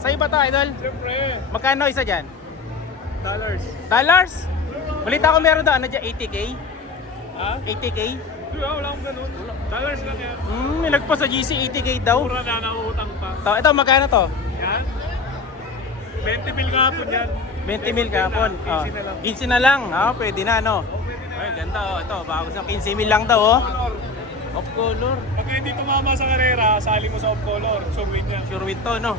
Sa iba to, idol? Siyempre. Magkano isa dyan? Dollars. Dollars? Balita ko meron doon, ano dyan, 80k? Ha? 80k? Di ba? Wala akong ganun. Dollars lang yan. Nilagpo sa GC, 80k daw. Mura na nautang pa. Ito, magkano to? Yan. 20 mil nga po yan. 20 mil kahapon. 15 na lang. 15 na lang. Pwede na, no? Pwede na Ay, yan. ganda, oh. Ito, bago sa 15 mil lang daw, oh. Color. Off color. Pagka hindi tumama sa karera, sali mo sa off color. Show win niya. Sure with to, no?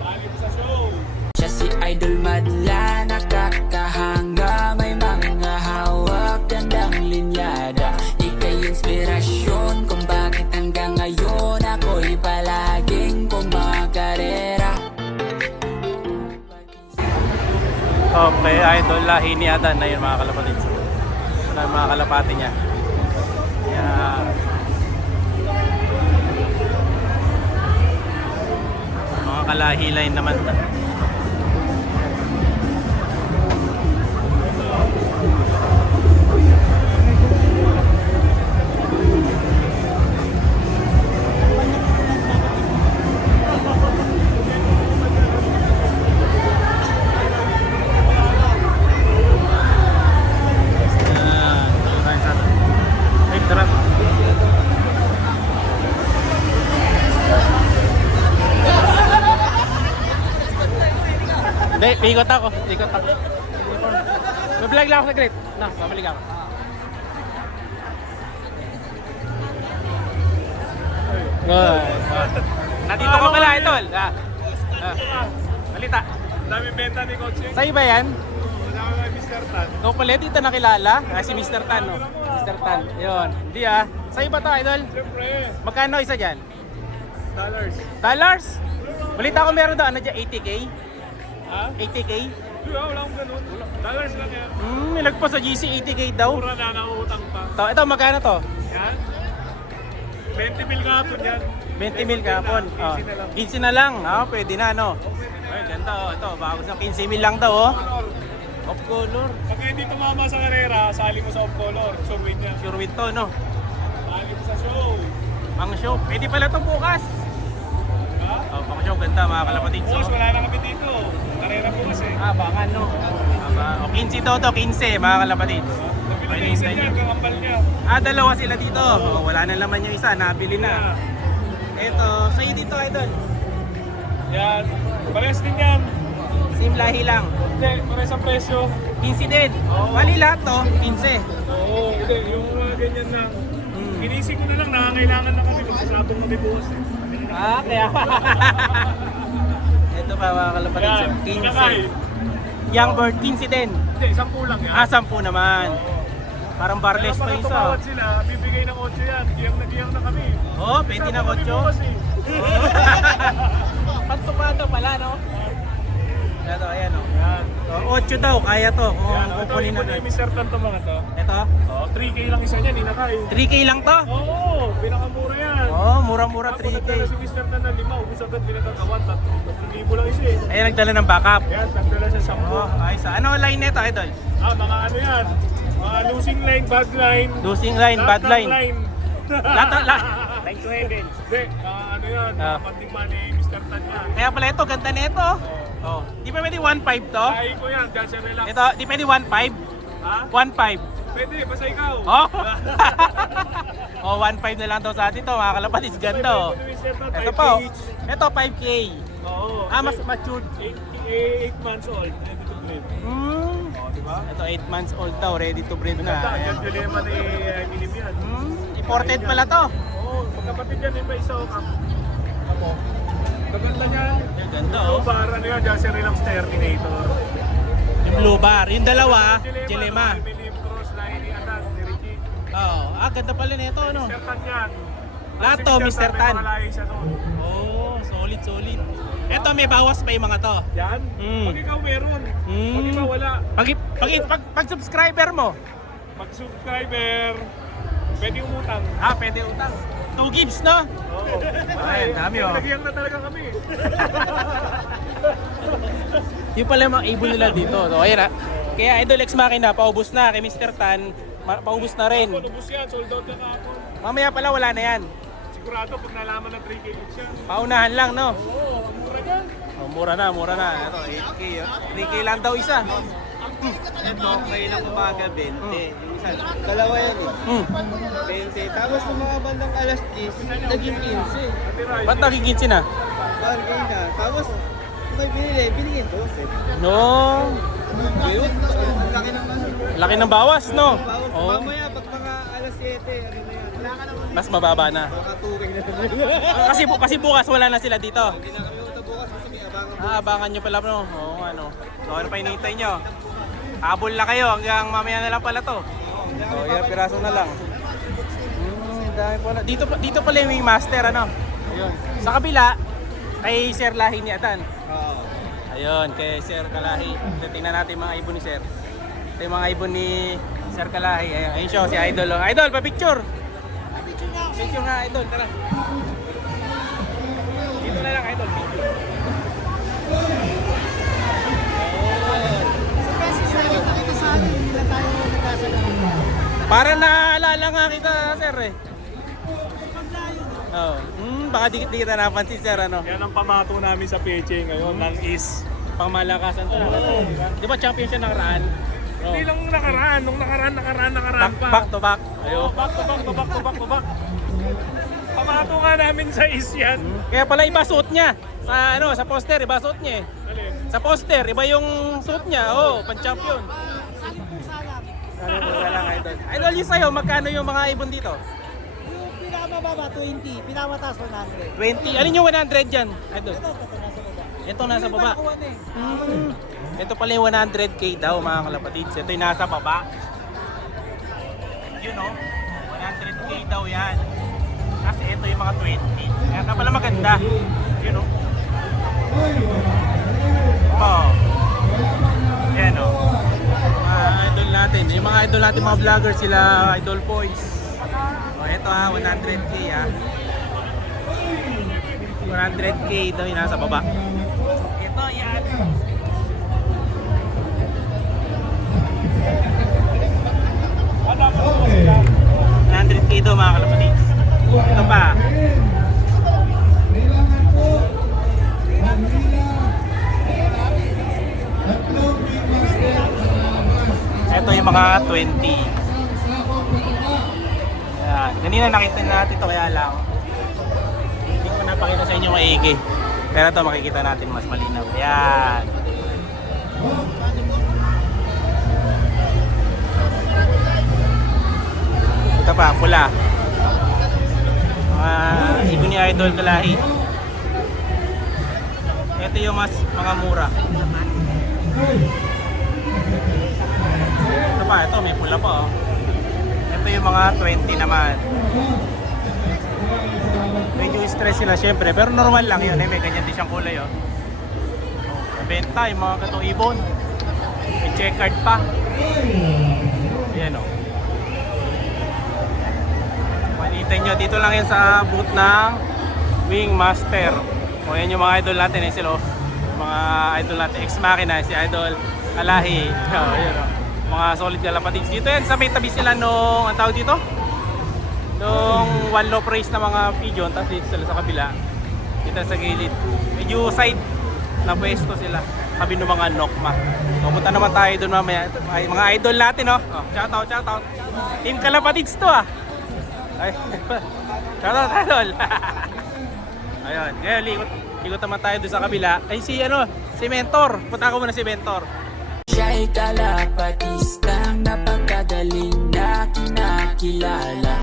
Sali mo sa show. Siya si Idol Madla, nakakahanga, may mga hawak, gandang linyada. Ika'y inspirasyon kung bakit hanggang ngayon ako'y palaging kumakarera. Okay, idol lahi ni Adan na yun mga kalapatid. Na mga kalapati niya. Yeah. Mga kalahi line naman. Hindi, ikot ako. Ikot ako. Mag-vlog lang ako sa great. Na, babalik ako. Nandito ka pala, idol. Balita. Dami benta ni Coach. Sa iba yan? Dami kay Mr. Tan. Ikaw pala dito nakilala? Si Mr. Tan, no? Mr. Tan. Yun. Hindi Sa iba to, idol? Siyempre. Magkano isa dyan? Dollars. Dollars? Balita ko meron doon, ano dyan, 80k? Ha? 80k? Di ba? Wala akong ganun. Dollars lang yan. Nilagpo sa GC, 80k daw. Mura na nautang pa. Ito, magkano to? Yan. 20 mil nga po yan. 20 mil kahapon. 15 na lang. 15 na lang. Pwede na, no? Ay, ganda, oh. Ito, bago sa 15 mil lang daw, oh. Color. Off color. Pagka hindi tumama sa karera, sali mo sa off color. Show win niya. Sure with to, no? Sali mo sa show. Pang show. Pwede pala ito bukas. Ha? Pang show. Ganda, mga kalapatid. Boss, wala na kami dito. Karera po kasi. Bangan, no? 15 to, 15, mga kalapatid. Nabili na isa niya, kakambal niya. Dalawa sila dito. Wala na naman yung isa. Nabili na. Ito, sa'yo dito, idol. Yan. Parehas din yan. Same lahi lang. Hindi, parehas ang presyo. 15 din. Bali lahat to, 15. Oo, hindi. Yung mga ganyan lang. Inisip ko na lang, nakakailangan na kami. Magsasabong kami bukas eh. Kaya. Ito pa mga kalapatid. Yan, 15. Nakay. Young bird, 15 din. Hindi, 10 lang yan. 10 naman. Parang barless pa Kaya isa. pag tumawad sila, bibigay ng 8 yan. Giyang na kami. Pwede na Magsasabong kami 8. bukas eh. Pantupado pala, no? Ito, ayan, no? Yan. 8 daw, kaya to. Kung Yan. Ito, kukunin ipon na. ni Mr. Tan to mga to. Ito, 3K lang isa niyan, inakay. 3K lang to. Oo, pinakamura yan. Mura-mura, Ako 3K. nagdala si Mr. Tan ng 5, ubus agad pinagkakawan, 3,000 lang isa eh. Ayan, nagdala ng backup. Yan, nagdala sa 10. Ayos. Ano line nito, idol? Mga ano yan, mga losing line, bad line. Losing line, bad line. Lahat. Line to heaven. Hindi, ano yan, panding money, Mr. Tan yan. Kaya pala ito, ganda na ito. Di ba pwede 1.5 to? Kain ko yan, dyan siya relax. Ito, di pwede 1.5? Ha? 1.5. Pwede, basta ikaw. 1.5 na lang daw sa atin to, mga kalapatid. Ganda, oh. Ito pa, oh. Ito, 5K. Oo. Mas matured. 8 months old, ready to breed. Diba? Ito, 8 months old daw, ready to breed na. Ganda, Ayan. yan dilema ni Emilim yan. Imported pala to. Oo, magkapatid yan, may isa o Ako. Maganda niyan. Ganda, Blue oh. bar, ano yan, dyan si Relax Terminator. Yung blue bar. Yung dalawa, Dilema. Emilim Cross, Lain ni Adan, ni Richie. Ganda pala nito, no? Mr. Tan yan. Lahat to, Mr. Tan. May mga lahi siya nun. Solid. Ito, may bawas pa yung mga to. Yan? Pag ikaw meron, pag iba wala. Pag subscriber mo, Pag subscriber, pwede umutang. pwede utang. 2 gigs, no? Oo. Ay, dami, oh. Nagiyang na talaga kami. Yung pala yung mga ibon nila dito. So, ayan, kaya Idol X Machina, paubos na. Kay Mr. Tan, paubos na rin. Lubos yan, sold out na kahapon. Mamaya pala, wala na yan. Sigurado pag nalaman na 3K each yan. Paunahan lang, no? Oo, mura yan. Oh, mura na, mura na. Ito, 8K. 3K lang daw isa. Ito, kayo ng umaga, 20. Yung isa, dalawa yan eh. 20. Tapos kung mga bandang alas 10, naging 15. Ba't naging 15 na? Bargain na. Tapos, kung may binili, binigyan 12. No. Yun, ang laki ng ano. Laki ng bawas, no? Tapos, Oh, mamaya, pag mga alas 7, ano na yan. mas mababa na. Baka turing na. Kasi bukas wala na sila dito. Ginakalimutan bukas kasi may abangan. Abangan nyo pala, no? Oo, ano. So, ano pa hinihintay nyo? Habol na kayo hanggang mamaya na lang pala to. Oh, ilang piraso na lang. Dami pala. Dito pala yung wingmaster, ano? Ayun. Sa kabila, kay Sir Lahi ni Adan. Oo. Ayun, kay Sir Kalahi. So, tingnan natin mga ibon ni Sir. Ito yung mga ibon ni Sir Kalahi. Ayun siya, si Idol. Oh. Idol, pa-picture! Picture nga, Idol. Tara. Dito na lang, Idol. Picture. Para naalala nga kita, Sir eh. Oh. Baka dikit-dikit na napansin, Sir, ano? Yan ang pamato namin sa PHA ngayon ng is. Pangmalakasan to. Di ba champion siya nakaraan? Oh. Hindi lang nakaraan, nung nakaraan pa. Back to back. Ayun, back to back. Pamato nga namin sa is yan. Kaya pala iba suot niya. Sa ano, sa poster iba suot niya eh. Alin? Sa poster iba yung suot niya. Oh, pan-champion. Ano po lang, Idol. Idol, yung sa'yo, magkano yung mga ibon dito? Yung pinakamababa, 20. Pinakamataas, 100. 20. Alin yung 100 dyan, Idol? Ito nasa baba. Ito nasa baba. Ito pala yung 100k daw, mga kalapatids. Ito yung nasa baba. Yun o, 100k daw yan. Kasi ito yung mga 20. Kaya pala maganda. Yun o. Oh. Yan o. Mga idol natin. Yung mga idol natin, mga vlogger, sila Idol Boys. O, ito ha, 100k ha. 100k daw yung nasa baba. Ito, yan. Wala ko naman sila. 100k daw mga kalapatids. Ito pa. Ito yung mga 20. Ayan. Kanina nakita natin ito kaya lang. Hindi ko napakita sa inyo maigi. Pero ito makikita natin mas malinaw. Ayan. Ito pa, pula. Ibon ni Idol Kalahi. Ito yung mas mga mura. Ito pa, ito may pula pa oh. Ito yung mga 20 naman. Medyo stress sila syempre, pero normal lang yun eh. May ganyan din siyang kulay oh. Benta yung mga gatong ibon. May checkered pa. Ayan oh. Panitay nyo, dito lang yan sa booth ng Wingmaster. O yan yung mga idol natin eh sila oh. Mga idol natin, ex-makina, si Idol Kalahi. Oh, yun oh. Mga solid kalapatids. Dito yan sa may tabi sila nung, ang tawag dito? Nung one low praise na mga pigeon, tapos dito sila sa kabila. Dito sa gilid. Medyo side na pwesto sila. Sabi ng mga nokma. So, punta naman tayo doon mamaya. Ay, mga idol natin oh. Oh, shoutout, shoutout. Team Kalapatids to ah. Ay, shoutout idol. Ayun, ngayon likot naman tayo doon sa kabila. Ay si ano, si Mentor. Punta ko muna si Mentor. Siya'y kalapatistang napakagaling na kinakilala.